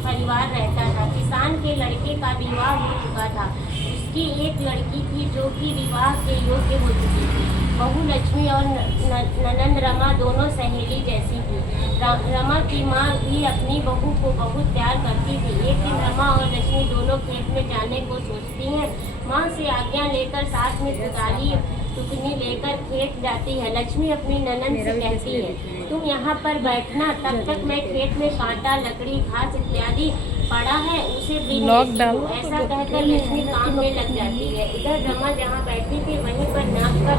परिवार रहता था। किसान के लड़के का विवाह हो चुका था। उसकी एक लड़की थी जो कि विवाह के योग्य हो चुकी थी। बहू लक्ष्मी और ननंद रमा दोनों सहेली जैसी थी। रमा की माँ भी अपनी बहू को बहुत प्यार करती थी। एक दिन रमा और लक्ष्मी दोनों खेत में जाने को सोचती हैं। माँ से आज्ञा लेकर साथ में कुदाली टुकनी लेकर खेत जाती है। लक्ष्मी अपनी ननंद से कहती है, तुम यहाँ पर बैठना, तब तक मैं खेत में कांटा, लकड़ी, घास इत्यादि पड़ा है उसे बीन लेती हूँ। ऐसा कहकर लक्ष्मी काम में लग जाती है। इधर रमा जहाँ बैठी थी वहीं पर नाक का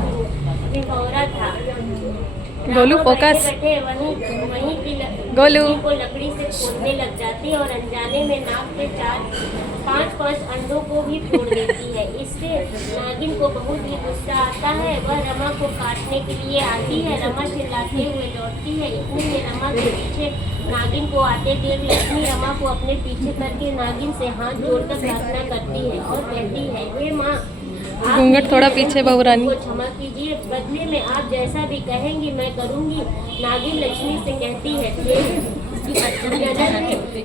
भिगोरा था। गोलू फोकस। बैठे वहीं की गोलू को लकड़ी से खोदने लग जाती है और अनजाने में नाक के 4-5 अंडों को भी फोड़ देती है। इससे नागिन को बहुत ही गुस्सा आता है। वह रमा को काटने के लिए आती है। रमा चिल्लाते हुए लौटती है। इतने में रमा के पीछे नागिन को आते देख लक्ष्मी रमा को अपने पीछे करके नागिन से हाथ जोड़कर प्रार्थना करती है और कहती है, हे माँ, घूंघट थोड़ा पीछे बहुरानी, क्षमा कीजिए, बदले में आप जैसा भी कहेंगी मैं करूंगी। नागिन लक्ष्मी से कहती है,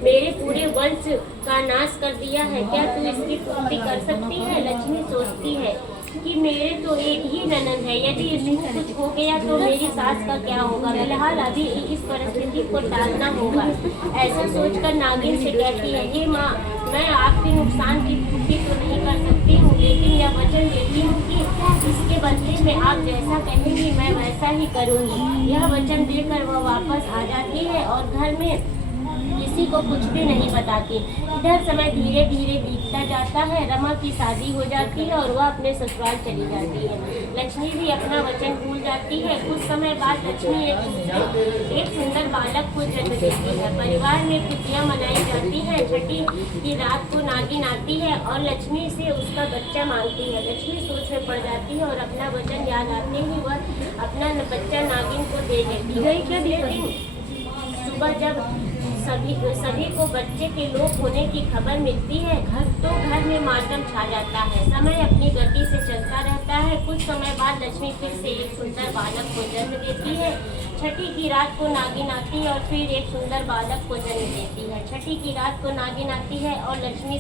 मेरे पूरे वंश का नाश कर दिया है, क्या तू इसकी पूर्ति कर सकती है? लक्ष्मी सोचती है कि मेरे तो एक ही ननद है, यदि इसको कुछ हो गया तो मेरी सास का क्या होगा? फिलहाल अभी इस परिस्थिति को टालना होगा। ऐसा सोचकर नागिन से कहती है, हे माँ, मैं आपके नुकसान की पूर्ति तो नहीं कर सकती हूँ, लेकिन यह वचन देती हूँ कि इसके बदले में आप जैसा कहेंगी मैं वैसा ही करूँगी। यह वचन देकर वह वापस आ जाती है और घर में किसी को कुछ भी नहीं बताती। इधर समय धीरे धीरे बीतता जाता है। रमा की शादी हो जाती है और वह अपने ससुराल चली जाती है। लक्ष्मी भी अपना वचन भूल जाती है। कुछ समय बाद लक्ष्मी एक सुंदर बालक को जन्म देती है। परिवार में खुशियाँ मनाई जाती हैं। छठी की रात को नागिन आती है और लक्ष्मी से उसका बच्चा मांगती है। लक्ष्मी सोच में पड़ जाती है और अपना वचन याद आते ही वह अपना बच्चा नागिन को दे देती है। सुबह जब सभी को बच्चे के लोप होने की खबर मिलती है, घर में मातम छा जाता है। समय अपनी गति से चलता रहता है। कुछ समय बाद लक्ष्मी फिर से एक सुंदर बालक को जन्म देती है। छठी की रात को नागिन आती है और फिर एक सुंदर बालक को जन्म देती है। छठी की रात को नागिन आती है और लक्ष्मी